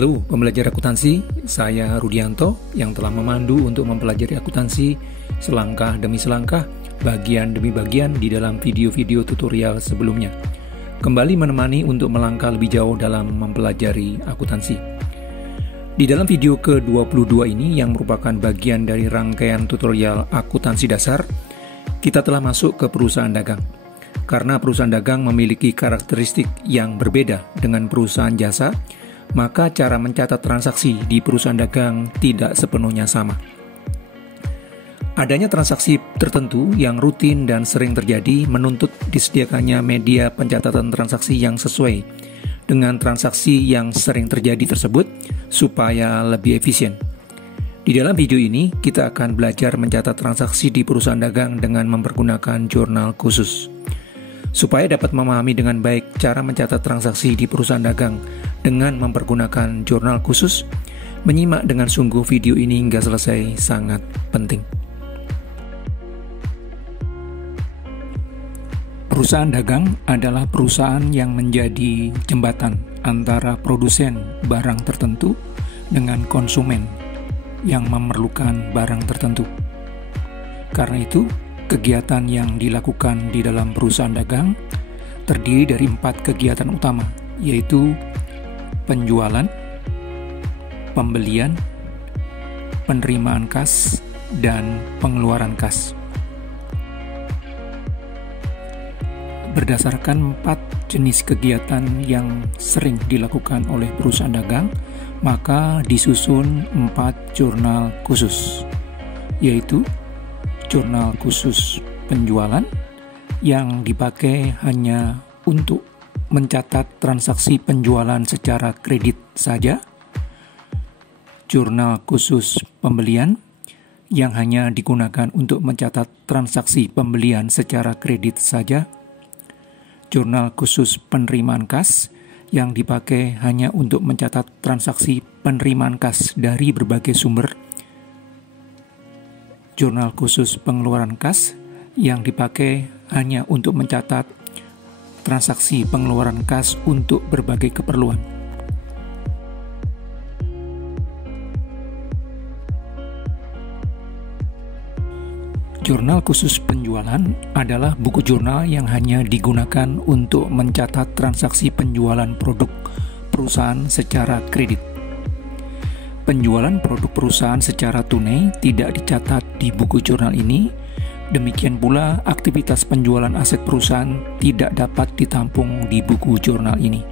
Halo pembelajar akuntansi, saya Rudianto yang telah memandu untuk mempelajari akuntansi selangkah demi selangkah, bagian demi bagian di dalam video-video tutorial sebelumnya. Kembali menemani untuk melangkah lebih jauh dalam mempelajari akuntansi. Di dalam video ke-22 ini yang merupakan bagian dari rangkaian tutorial akuntansi dasar, kita telah masuk ke perusahaan dagang. Karena perusahaan dagang memiliki karakteristik yang berbeda dengan perusahaan jasa, maka cara mencatat transaksi di perusahaan dagang tidak sepenuhnya sama. Adanya transaksi tertentu yang rutin dan sering terjadi menuntut disediakannya media pencatatan transaksi yang sesuai dengan transaksi yang sering terjadi tersebut supaya lebih efisien. Di dalam video ini, kita akan belajar mencatat transaksi di perusahaan dagang dengan mempergunakan jurnal khusus. Supaya dapat memahami dengan baik cara mencatat transaksi di perusahaan dagang dengan mempergunakan jurnal khusus, menyimak dengan sungguh video ini hingga selesai sangat penting. Perusahaan dagang adalah perusahaan yang menjadi jembatan antara produsen barang tertentu dengan konsumen yang memerlukan barang tertentu. Karena itu, kegiatan yang dilakukan di dalam perusahaan dagang terdiri dari 4 kegiatan utama, yaitu penjualan, pembelian, penerimaan kas, dan pengeluaran kas. Berdasarkan 4 jenis kegiatan yang sering dilakukan oleh perusahaan dagang, maka disusun 4 jurnal khusus, yaitu jurnal khusus penjualan yang dipakai hanya untuk mencatat transaksi penjualan secara kredit saja, jurnal khusus pembelian yang hanya digunakan untuk mencatat transaksi pembelian secara kredit saja, jurnal khusus penerimaan kas yang dipakai hanya untuk mencatat transaksi penerimaan kas dari berbagai sumber, jurnal khusus pengeluaran kas yang dipakai hanya untuk mencatat transaksi pengeluaran kas untuk berbagai keperluan. Jurnal khusus penjualan adalah buku jurnal yang hanya digunakan untuk mencatat transaksi penjualan produk perusahaan secara kredit. Penjualan produk perusahaan secara tunai tidak dicatat di buku jurnal ini. Demikian pula aktivitas penjualan aset perusahaan tidak dapat ditampung di buku jurnal ini.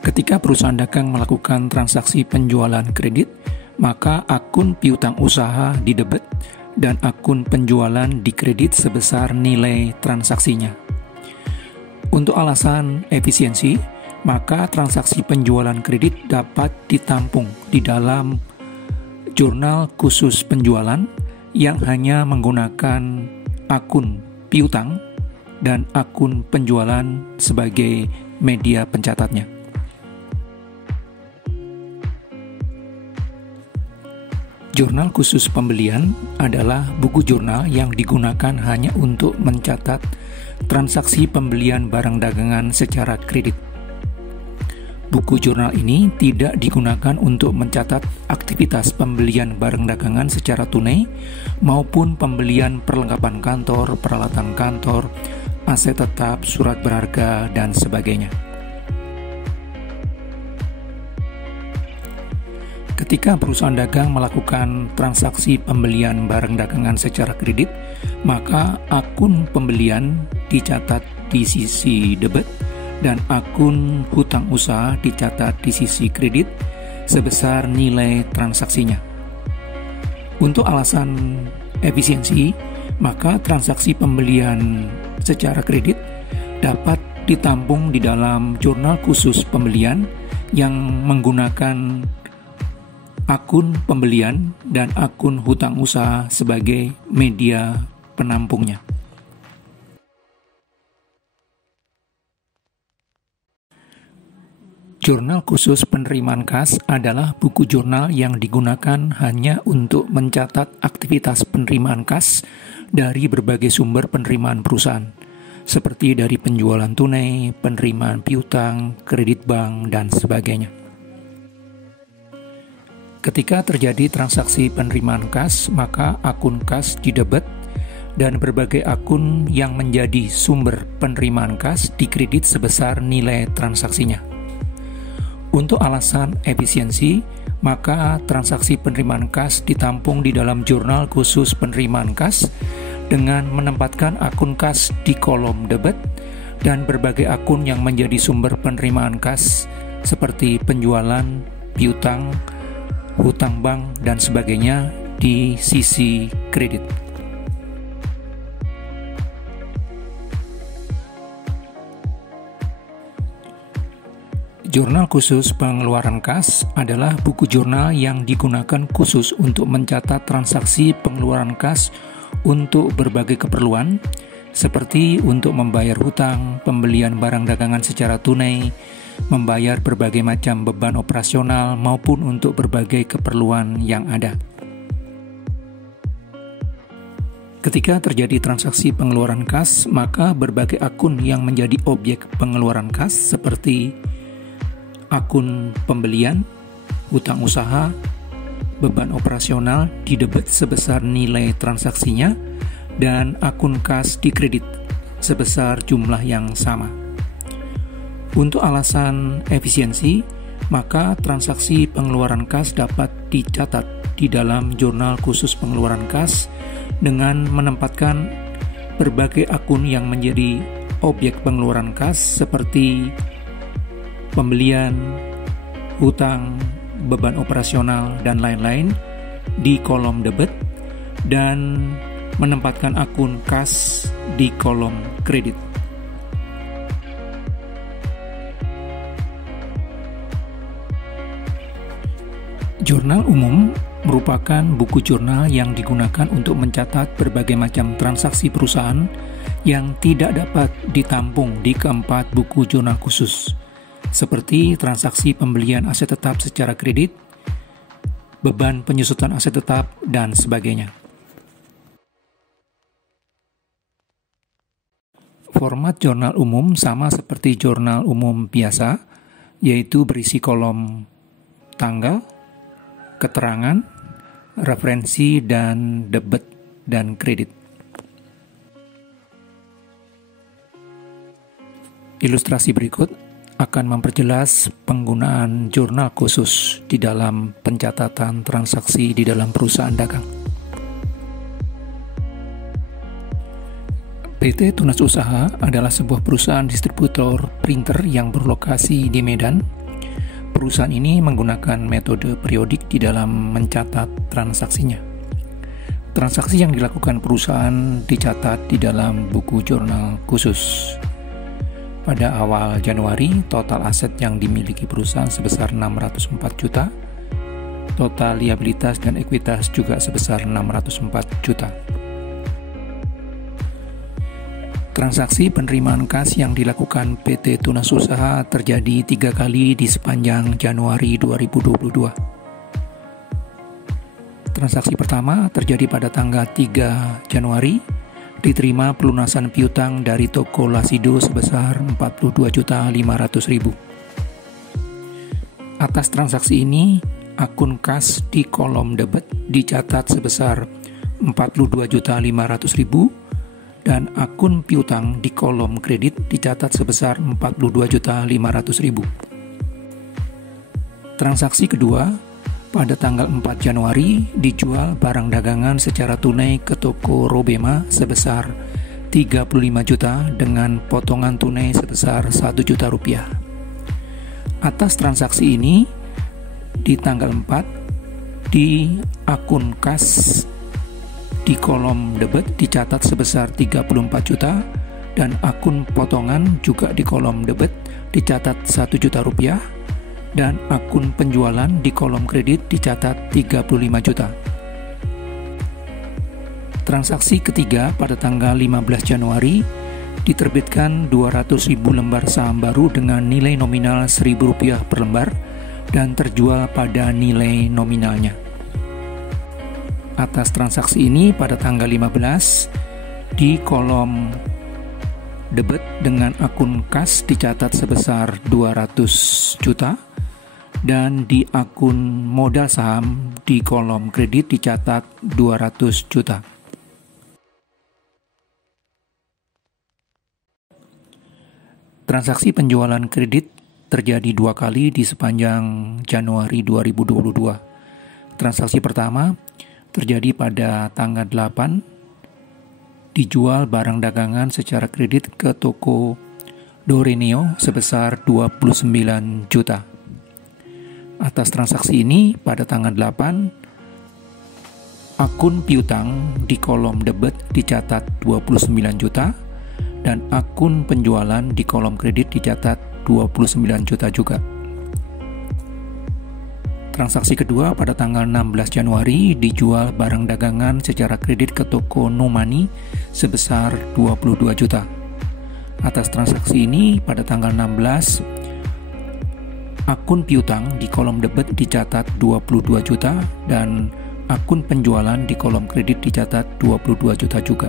Ketika perusahaan dagang melakukan transaksi penjualan kredit, maka akun piutang usaha didebet dan akun penjualan dikredit sebesar nilai transaksinya. Untuk alasan efisiensi, maka transaksi penjualan kredit dapat ditampung di dalam jurnal khusus penjualan yang hanya menggunakan akun piutang dan akun penjualan sebagai media pencatatnya. Jurnal khusus pembelian adalah buku jurnal yang digunakan hanya untuk mencatat transaksi pembelian barang dagangan secara kredit. Buku jurnal ini tidak digunakan untuk mencatat aktivitas pembelian barang dagangan secara tunai maupun pembelian perlengkapan kantor, peralatan kantor, aset tetap, surat berharga, dan sebagainya. Ketika perusahaan dagang melakukan transaksi pembelian barang dagangan secara kredit, maka akun pembelian dicatat di sisi debit dan akun hutang usaha dicatat di sisi kredit sebesar nilai transaksinya. Untuk alasan efisiensi, maka transaksi pembelian secara kredit dapat ditampung di dalam jurnal khusus pembelian yang menggunakan akun pembelian dan akun hutang usaha sebagai media penampungnya. Jurnal khusus penerimaan kas adalah buku jurnal yang digunakan hanya untuk mencatat aktivitas penerimaan kas dari berbagai sumber penerimaan perusahaan, seperti dari penjualan tunai, penerimaan piutang, kredit bank, dan sebagainya. Ketika terjadi transaksi penerimaan kas, maka akun kas didebet dan berbagai akun yang menjadi sumber penerimaan kas dikredit sebesar nilai transaksinya. Untuk alasan efisiensi, maka transaksi penerimaan kas ditampung di dalam jurnal khusus penerimaan kas dengan menempatkan akun kas di kolom debit dan berbagai akun yang menjadi sumber penerimaan kas seperti penjualan, piutang, hutang bank, dan sebagainya di sisi kredit. Jurnal khusus pengeluaran kas adalah buku jurnal yang digunakan khusus untuk mencatat transaksi pengeluaran kas untuk berbagai keperluan, seperti untuk membayar hutang, pembelian barang dagangan secara tunai, membayar berbagai macam beban operasional, maupun untuk berbagai keperluan yang ada. Ketika terjadi transaksi pengeluaran kas, maka berbagai akun yang menjadi objek pengeluaran kas seperti akun pembelian, hutang usaha, beban operasional didebet sebesar nilai transaksinya, dan akun kas dikredit sebesar jumlah yang sama. Untuk alasan efisiensi, maka transaksi pengeluaran kas dapat dicatat di dalam jurnal khusus pengeluaran kas dengan menempatkan berbagai akun yang menjadi objek pengeluaran kas seperti pembelian, hutang, beban operasional, dan lain-lain di kolom debit dan menempatkan akun kas di kolom kredit. Jurnal umum merupakan buku jurnal yang digunakan untuk mencatat berbagai macam transaksi perusahaan yang tidak dapat ditampung di keempat buku jurnal khusus, seperti transaksi pembelian aset tetap secara kredit, beban penyusutan aset tetap, dan sebagainya. Format jurnal umum sama seperti jurnal umum biasa, yaitu berisi kolom tanggal, keterangan, referensi, dan debit dan kredit. Ilustrasi berikut akan memperjelas penggunaan jurnal khusus di dalam pencatatan transaksi di dalam perusahaan dagang. PT Tunas Usaha adalah sebuah perusahaan distributor printer yang berlokasi di Medan. Perusahaan ini menggunakan metode periodik di dalam mencatat transaksinya. Transaksi yang dilakukan perusahaan dicatat di dalam buku jurnal khusus. Pada awal Januari, total aset yang dimiliki perusahaan sebesar 604 juta, total liabilitas dan ekuitas juga sebesar 604 juta. Transaksi penerimaan kas yang dilakukan PT Tunas Usaha terjadi 3 kali di sepanjang Januari 2022. Transaksi pertama terjadi pada tanggal 3 Januari, diterima pelunasan piutang dari toko Lasido sebesar 42.500.000. Atas transaksi ini, akun kas di kolom debit dicatat sebesar 42.500.000 dan akun piutang di kolom kredit dicatat sebesar 42.500.000. Transaksi kedua, pada tanggal 4 Januari dijual barang dagangan secara tunai ke toko Robema sebesar 35 juta dengan potongan tunai sebesar 1 juta rupiah. Atas transaksi ini, di tanggal 4, di akun kas di kolom debit dicatat sebesar 34 juta dan akun potongan juga di kolom debit dicatat 1 juta rupiah. Dan akun penjualan di kolom kredit dicatat 35 juta. Transaksi ketiga pada tanggal 15 Januari diterbitkan 200.000 lembar saham baru dengan nilai nominal Rp1.000 per lembar dan terjual pada nilai nominalnya. Atas transaksi ini pada tanggal 15 di kolom debit dengan akun kas dicatat sebesar 200 juta dan di akun modal saham di kolom kredit dicatat 200 juta. Transaksi penjualan kredit terjadi 2 kali di sepanjang Januari 2022. Transaksi pertama terjadi pada tanggal 8, dijual barang dagangan secara kredit ke toko Doreneo sebesar 29 juta. Atas transaksi ini pada tanggal 8, akun piutang di kolom debit dicatat 29 juta dan akun penjualan di kolom kredit dicatat 29 juta juga. Transaksi kedua pada tanggal 16 Januari dijual barang dagangan secara kredit ke toko No Money sebesar 22 juta. Atas transaksi ini pada tanggal 16, akun piutang di kolom debit dicatat 22 juta dan akun penjualan di kolom kredit dicatat 22 juta juga.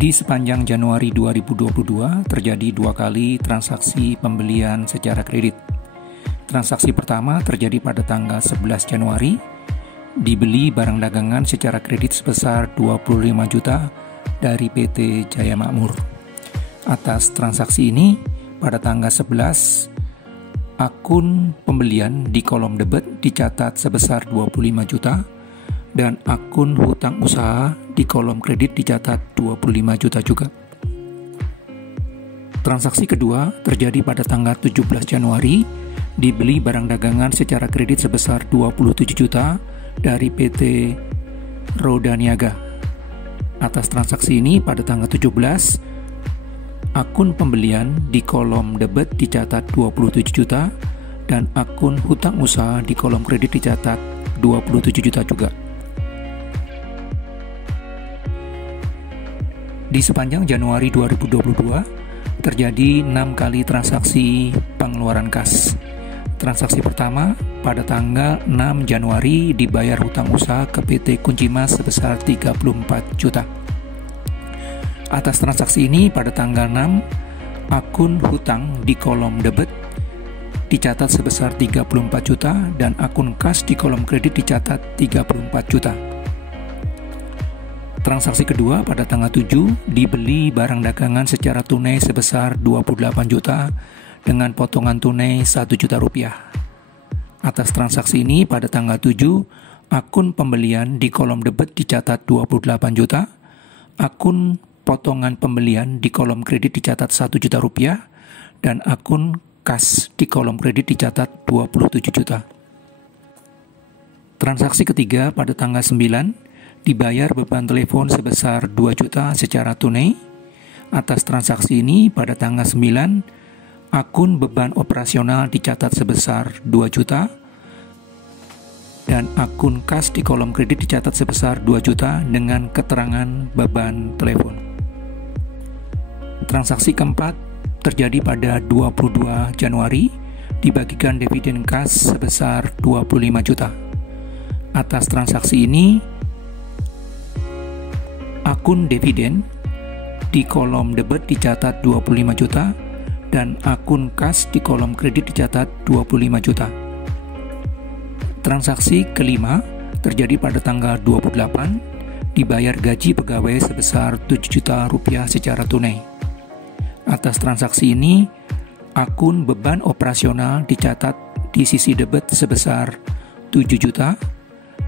Di sepanjang Januari 2022 terjadi 2 kali transaksi pembelian secara kredit. Transaksi pertama terjadi pada tanggal 11 Januari, dibeli barang dagangan secara kredit sebesar 25 juta dari PT Jaya Makmur. Atas transaksi ini pada tanggal 11, akun pembelian di kolom debit dicatat sebesar 25 juta dan akun hutang usaha di kolom kredit dicatat 25 juta juga. Transaksi kedua terjadi pada tanggal 17 Januari, dibeli barang dagangan secara kredit sebesar 27 juta dari PT Roda Niaga. Atas transaksi ini pada tanggal 17, akun pembelian di kolom debit dicatat 27 juta dan akun hutang usaha di kolom kredit dicatat 27 juta juga. Di sepanjang Januari 2022 terjadi 6 kali transaksi pengeluaran kas. Transaksi pertama pada tanggal 6 Januari dibayar hutang usaha ke PT Kunci Mas sebesar 34 juta. Atas transaksi ini pada tanggal 6, akun hutang di kolom debit dicatat sebesar 34 juta dan akun kas di kolom kredit dicatat 34 juta. Transaksi kedua pada tanggal 7, dibeli barang dagangan secara tunai sebesar 28 juta dengan potongan tunai 1 juta rupiah. Atas transaksi ini pada tanggal 7, akun pembelian di kolom debit dicatat 28 juta, akun potongan pembelian di kolom kredit dicatat 1 juta rupiah, dan akun kas di kolom kredit dicatat 27 juta. Transaksi ketiga pada tanggal 9, dibayar beban telepon sebesar 2 juta secara tunai. Atas transaksi ini pada tanggal 9, akun beban operasional dicatat sebesar 2 juta dan akun kas di kolom kredit dicatat sebesar 2 juta dengan keterangan beban telepon. Transaksi keempat terjadi pada 22 Januari, dibagikan dividen kas sebesar 25 juta. Atas transaksi ini, akun dividen di kolom debit dicatat 25 juta dan akun kas di kolom kredit dicatat 25 juta. Transaksi kelima terjadi pada tanggal 28, dibayar gaji pegawai sebesar 7 juta rupiah secara tunai. Atas transaksi ini, akun beban operasional dicatat di sisi debit sebesar 7 juta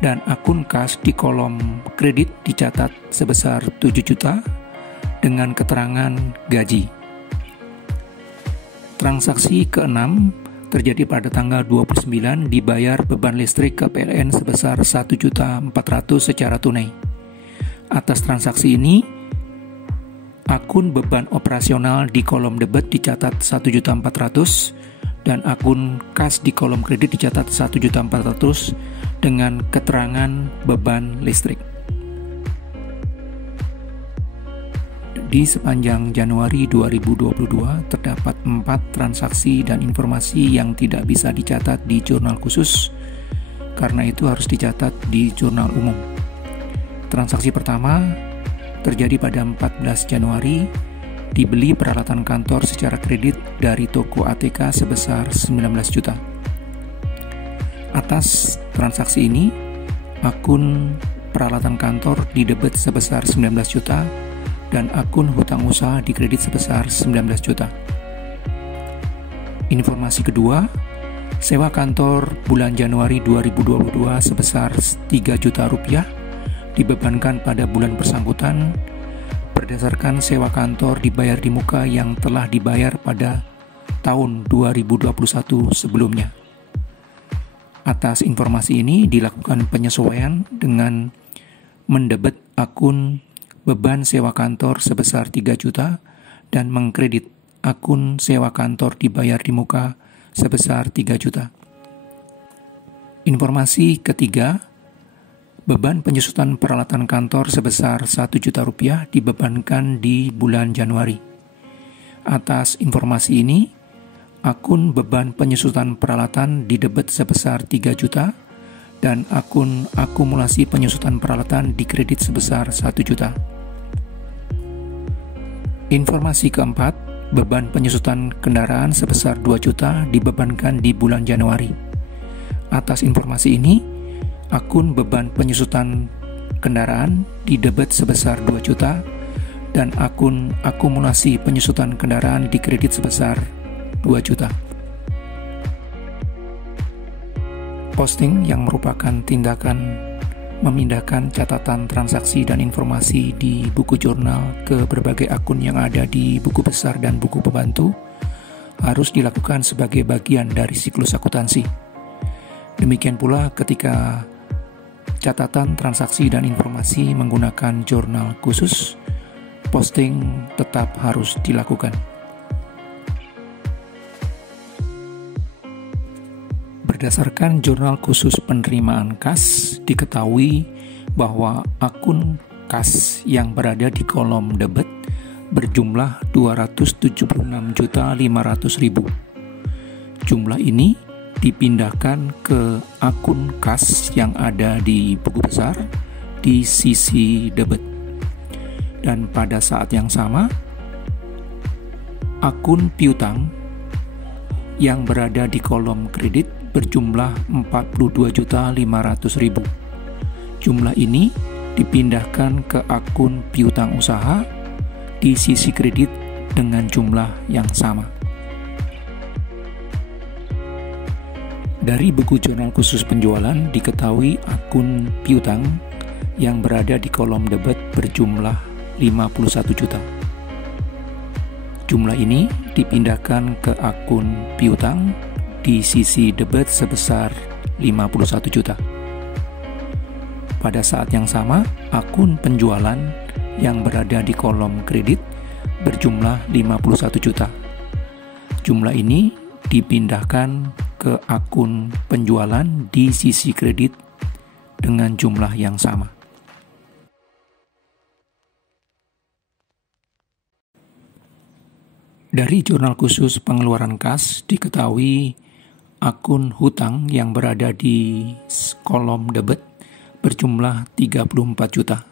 dan akun kas di kolom kredit dicatat sebesar 7 juta dengan keterangan gaji. Transaksi ke-6 terjadi pada tanggal 29, dibayar beban listrik ke PLN sebesar 1.400.000 secara tunai. Atas transaksi ini, akun beban operasional di kolom debit dicatat 1.400.000 dan akun kas di kolom kredit dicatat 1.400.000 dengan keterangan beban listrik. Di sepanjang Januari 2022 terdapat 4 transaksi dan informasi yang tidak bisa dicatat di jurnal khusus, karena itu harus dicatat di jurnal umum. Transaksi pertama terjadi pada 14 Januari, dibeli peralatan kantor secara kredit dari toko ATK sebesar 19 juta. Atas transaksi ini, akun peralatan kantor didebet sebesar 19 juta dan akun hutang usaha dikredit sebesar 19 juta. Informasi kedua, sewa kantor bulan Januari 2022 sebesar 3 juta rupiah dibebankan pada bulan bersangkutan berdasarkan sewa kantor dibayar di muka yang telah dibayar pada tahun 2021 sebelumnya. Atas informasi ini dilakukan penyesuaian dengan mendebet akun beban sewa kantor sebesar 3 juta dan mengkredit akun sewa kantor dibayar di muka sebesar 3 juta. Informasi ketiga, beban penyusutan peralatan kantor sebesar 1 juta rupiah dibebankan di bulan Januari. Atas informasi ini, akun beban penyusutan peralatan didebet sebesar 3 juta dan akun akumulasi penyusutan peralatan dikredit sebesar 1 juta. Informasi keempat, beban penyusutan kendaraan sebesar 2 juta dibebankan di bulan Januari. Atas informasi ini, akun beban penyusutan kendaraan didebet sebesar 2 juta dan akun akumulasi penyusutan kendaraan dikredit sebesar 2 juta. Posting yang merupakan tindakan memindahkan catatan transaksi dan informasi di buku jurnal ke berbagai akun yang ada di buku besar dan buku pembantu harus dilakukan sebagai bagian dari siklus akuntansi. Demikian pula ketika catatan transaksi dan informasi menggunakan jurnal khusus, posting tetap harus dilakukan. Berdasarkan jurnal khusus penerimaan kas, diketahui bahwa akun kas yang berada di kolom debit berjumlah 276.500.000. Jumlah ini dipindahkan ke akun kas yang ada di buku besar di sisi debit. Dan pada saat yang sama, akun piutang yang berada di kolom kredit berjumlah 42.500.000. Jumlah ini dipindahkan ke akun piutang usaha di sisi kredit dengan jumlah yang sama. Dari buku jurnal khusus penjualan diketahui akun piutang yang berada di kolom debit berjumlah 51 juta. Jumlah ini dipindahkan ke akun piutang di sisi debit sebesar 51 juta. Pada saat yang sama, akun penjualan yang berada di kolom kredit berjumlah 51 juta. Jumlah ini dipindahkan ke akun penjualan di sisi kredit dengan jumlah yang sama. Dari jurnal khusus pengeluaran kas diketahui akun hutang yang berada di kolom debit berjumlah 34 juta.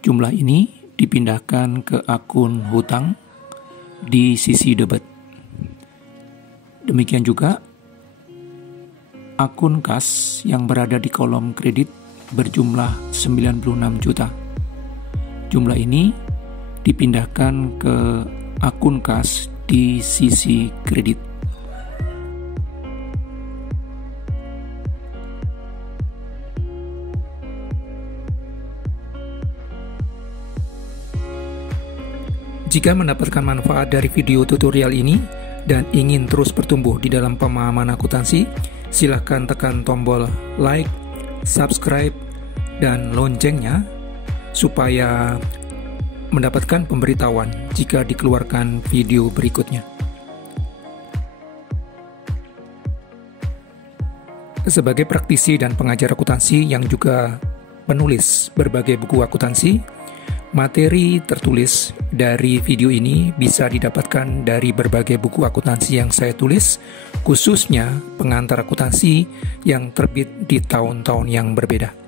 Jumlah ini dipindahkan ke akun hutang di sisi debit. Demikian juga akun kas yang berada di kolom kredit berjumlah 96 juta. Jumlah ini dipindahkan ke akun kas di sisi kredit. Jika mendapatkan manfaat dari video tutorial ini dan ingin terus bertumbuh di dalam pemahaman akuntansi, silakan tekan tombol like, subscribe, dan loncengnya supaya mendapatkan pemberitahuan jika dikeluarkan video berikutnya. Sebagai praktisi dan pengajar akuntansi yang juga penulis berbagai buku akuntansi, materi tertulis dari video ini bisa didapatkan dari berbagai buku akuntansi yang saya tulis, khususnya pengantar akuntansi yang terbit di tahun-tahun yang berbeda.